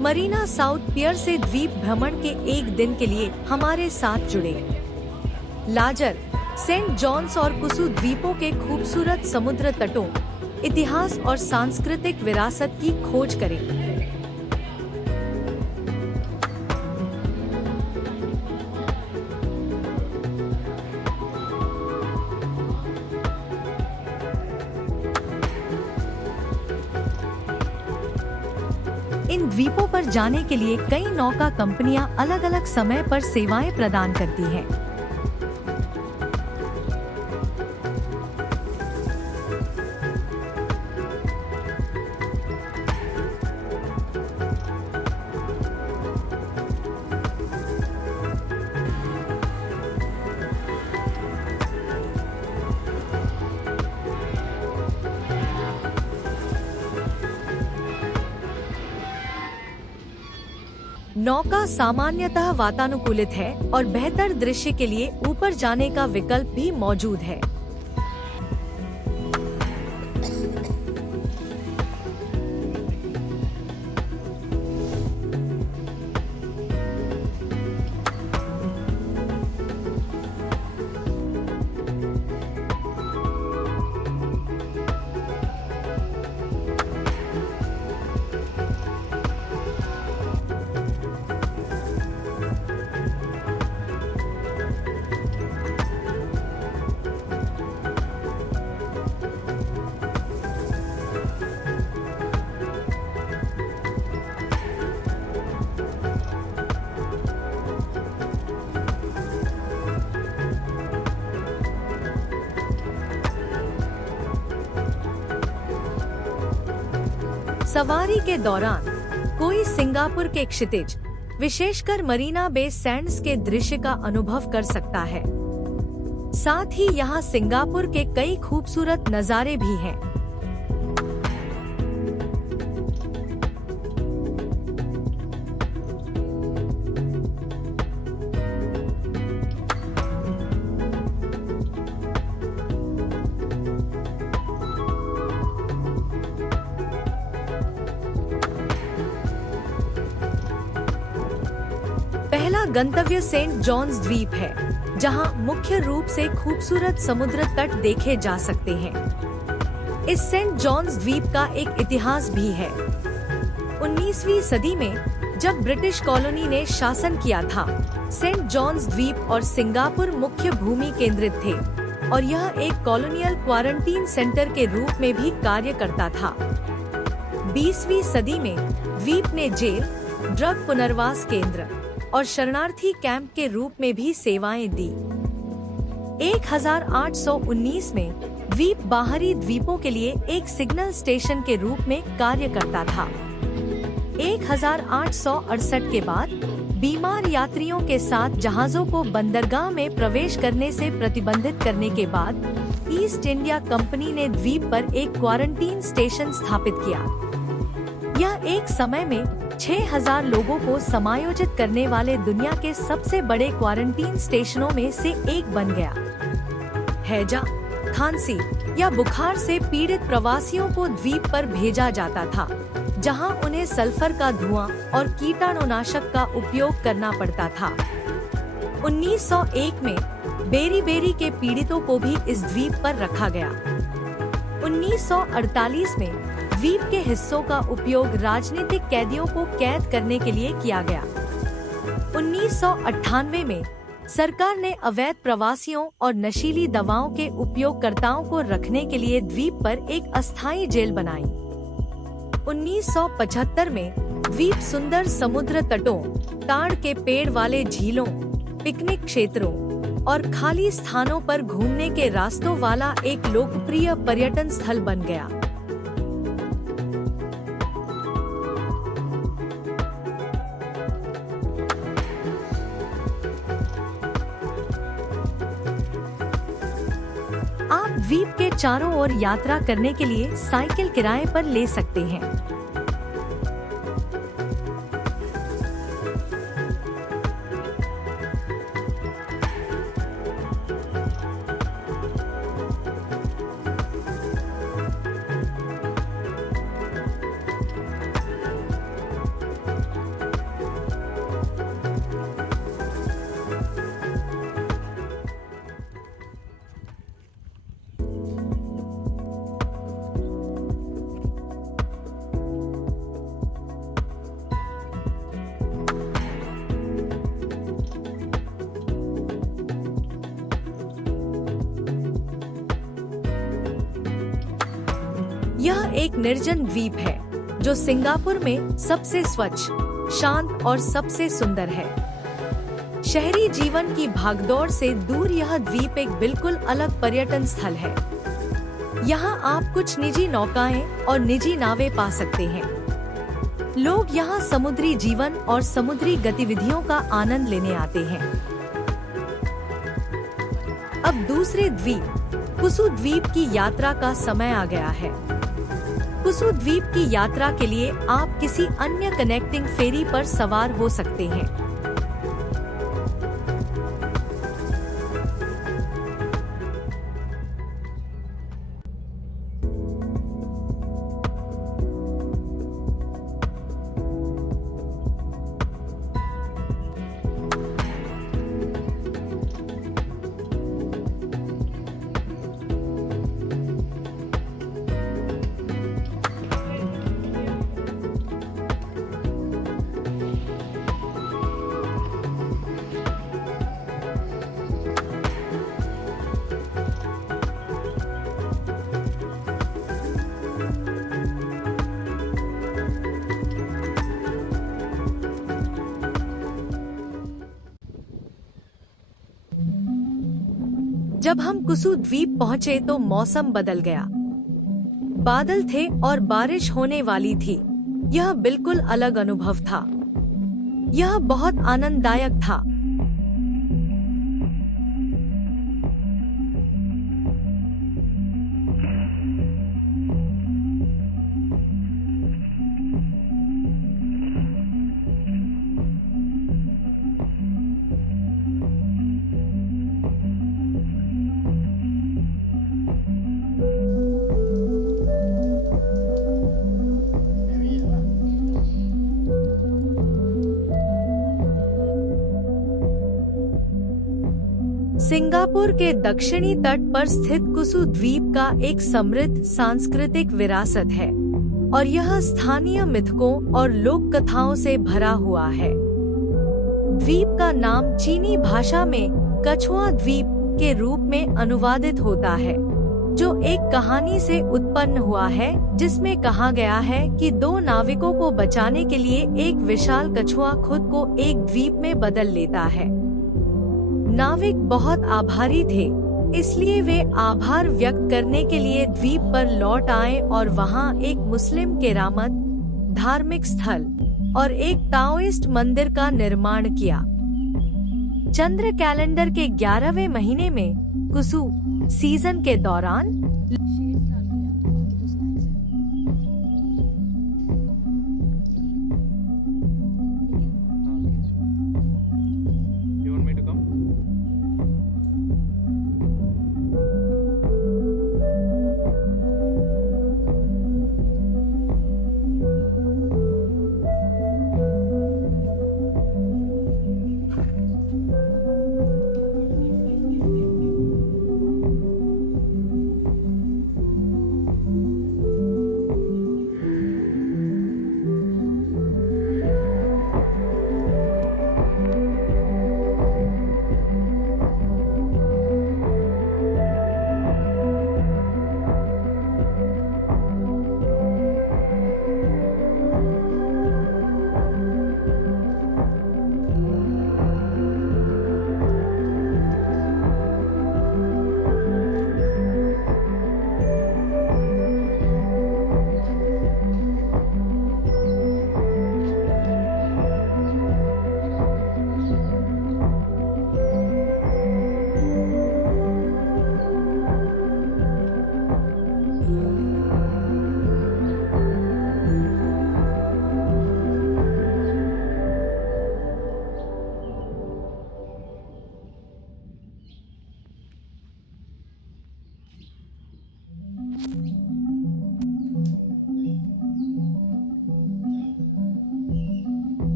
Marina south पियर से द्वीप भ्रमण के एक दिन के लिए हमारे साथ जुड़े। लाजर, सेंट जॉन्स और कुसु द्वीपों के खूबसूरत समुद्र तटों, इतिहास और सांस्कृतिक विरासत की खोज करें। इन द्वीपों पर जाने के लिए कई नौका कंपनियां अलग-अलग समय पर सेवाएं प्रदान करती हैं। नौका सामान्यतः वातानुकूलित है और बेहतर दृश्य के लिए ऊपर जाने का विकल्प भी मौजूद है। सवारी के दौरान कोई सिंगापुर के क्षितिज, विशेषकर मरीना बे सैंड्स के दृश्य का अनुभव कर सकता है। साथ ही यहाँ सिंगापुर के कई खूबसूरत नज़ारे भी हैं। पहला गंतव्य सेंट जॉन्स द्वीप है, जहां मुख्य रूप से खूबसूरत समुद्र तट देखे जा सकते हैं। इस सेंट जॉन्स द्वीप का एक इतिहास भी है। 19वीं सदी में जब ब्रिटिश कॉलोनी ने शासन किया था, सेंट जॉन्स द्वीप और सिंगापुर मुख्य भूमि केंद्रित थे और यह एक कॉलोनियल क्वारंटीन सेंटर के रूप में भी कार्य करता था। 20वीं सदी में द्वीप ने जेल, ड्रग पुनर्वास केंद्र और शरणार्थी कैंप के रूप में भी सेवाएं दी। 1819 में द्वीप बाहरी द्वीपों के लिए एक सिग्नल स्टेशन के रूप में कार्य करता था। 1868 के बाद बीमार यात्रियों के साथ जहाजों को बंदरगाह में प्रवेश करने से प्रतिबंधित करने के बाद ईस्ट इंडिया कंपनी ने द्वीप पर एक क्वारंटीन स्टेशन स्थापित किया। यह एक समय में 6000 लोगों को समायोजित करने वाले दुनिया के सबसे बड़े क्वारंटीन स्टेशनों में से एक बन गया। हैजा, खांसी या बुखार से पीड़ित प्रवासियों को द्वीप पर भेजा जाता था, जहां उन्हें सल्फर का धुआं और कीटाणुनाशक का उपयोग करना पड़ता था। 1901 में बेरी-बेरी के पीड़ितों को भी इस द्वीप पर रखा गया। 1948 में द्वीप के हिस्सों का उपयोग राजनीतिक कैदियों को कैद करने के लिए किया गया। 1998 में सरकार ने अवैध प्रवासियों और नशीली दवाओं के उपयोगकर्ताओं को रखने के लिए द्वीप पर एक अस्थायी जेल बनाई। 1975 में द्वीप सुंदर समुद्र तटों, ताड़ के पेड़ वाले झीलों, पिकनिक क्षेत्रों और खाली स्थानों पर घूमने के रास्तों वाला एक लोकप्रिय पर्यटन स्थल बन गया। आप द्वीप के चारों ओर यात्रा करने के लिए साइकिल किराए पर ले सकते हैं। एक निर्जन द्वीप है जो सिंगापुर में सबसे स्वच्छ, शांत और सबसे सुंदर है। शहरी जीवन की भागदौड़ से दूर यह द्वीप एक बिल्कुल अलग पर्यटन स्थल है। यहाँ आप कुछ निजी नौकाएं और निजी नावें पा सकते हैं। लोग यहाँ समुद्री जीवन और समुद्री गतिविधियों का आनंद लेने आते हैं। अब दूसरे द्वीप कुसु द्वीप की यात्रा का समय आ गया है। कुसु द्वीप की यात्रा के लिए आप किसी अन्य कनेक्टिंग फेरी पर सवार हो सकते हैं। जब हम कुसु द्वीप पहुंचे तो मौसम बदल गया। बादल थे और बारिश होने वाली थी। यह बिल्कुल अलग अनुभव था। यह बहुत आनंददायक था। सिंगापुर के दक्षिणी तट पर स्थित कुसु द्वीप का एक समृद्ध सांस्कृतिक विरासत है और यह स्थानीय मिथकों और लोक कथाओं से भरा हुआ है। द्वीप का नाम चीनी भाषा में कछुआ द्वीप के रूप में अनुवादित होता है, जो एक कहानी से उत्पन्न हुआ है जिसमें कहा गया है कि दो नाविकों को बचाने के लिए एक विशाल कछुआ खुद को एक द्वीप में बदल लेता है। नाविक बहुत आभारी थे, इसलिए वे आभार व्यक्त करने के लिए द्वीप पर लौट आए और वहां एक मुस्लिम केरामत, धार्मिक स्थल और एक ताओइस्ट मंदिर का निर्माण किया। चंद्र कैलेंडर के 11वें महीने में कुसु सीजन के दौरान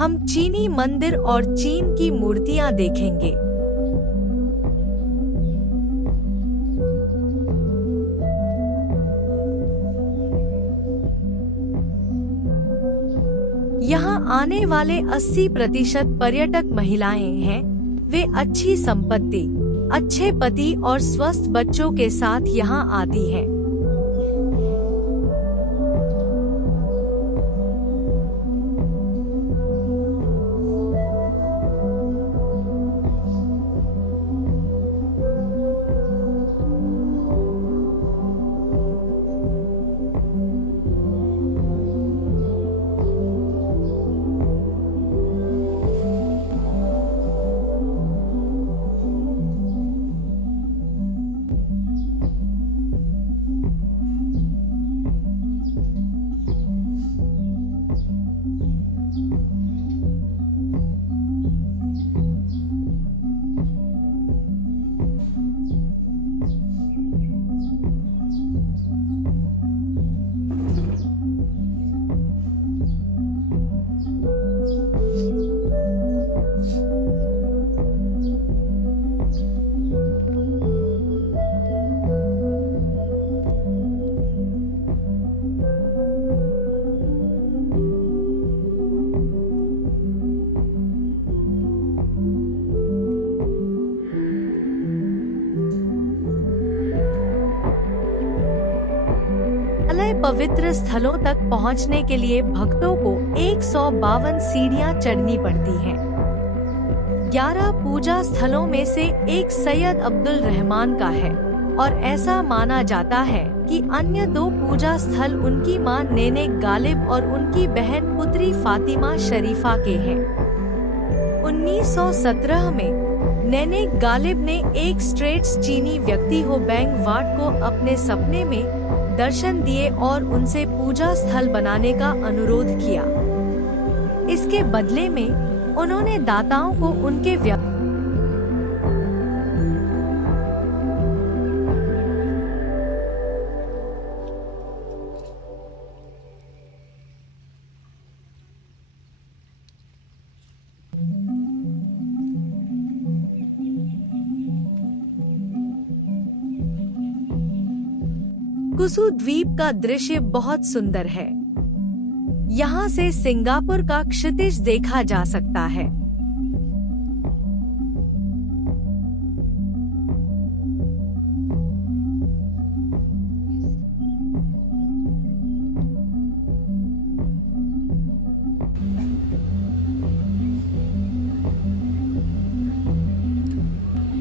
हम चीनी मंदिर और चीन की मूर्तियां देखेंगे। यहाँ आने वाले 80% पर्यटक महिलाएं हैं। वे अच्छी संपत्ति, अच्छे पति और स्वस्थ बच्चों के साथ यहाँ आती हैं। पवित्र स्थलों तक पहुंचने के लिए भक्तों को 152 सीढ़ियां चढ़नी पड़ती हैं। 11 पूजा स्थलों में से एक सैयद अब्दुल रहमान का है और ऐसा माना जाता है कि अन्य 2 पूजा स्थल उनकी मां नेने गालिब और उनकी बहन पुत्री फातिमा शरीफा के हैं। 1917 में नेने गालिब ने एक स्ट्रेट्स चीनी व्यक्ति हो बैंग वाट को अपने सपने में दर्शन दिए और उनसे पूजा स्थल बनाने का अनुरोध किया। इसके बदले में उन्होंने दाताओं को उनके कुसु द्वीप का दृश्य बहुत सुंदर है। यहाँ से सिंगापुर का क्षितिज देखा जा सकता है।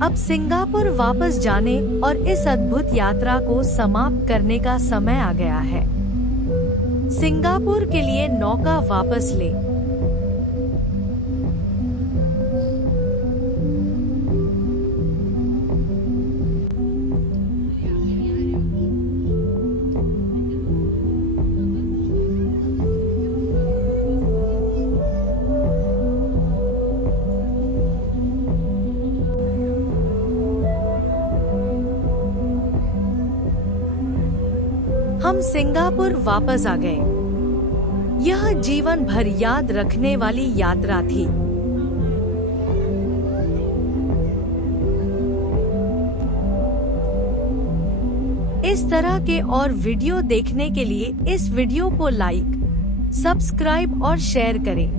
अब सिंगापुर वापस जाने और इस अद्भुत यात्रा को समाप्त करने का समय आ गया है। सिंगापुर के लिए नौका वापस ले। हम सिंगापुर वापस आ गए। यह जीवन भर याद रखने वाली यात्रा थी। इस तरह के और वीडियो देखने के लिए इस वीडियो को लाइक, सब्सक्राइब और शेयर करें।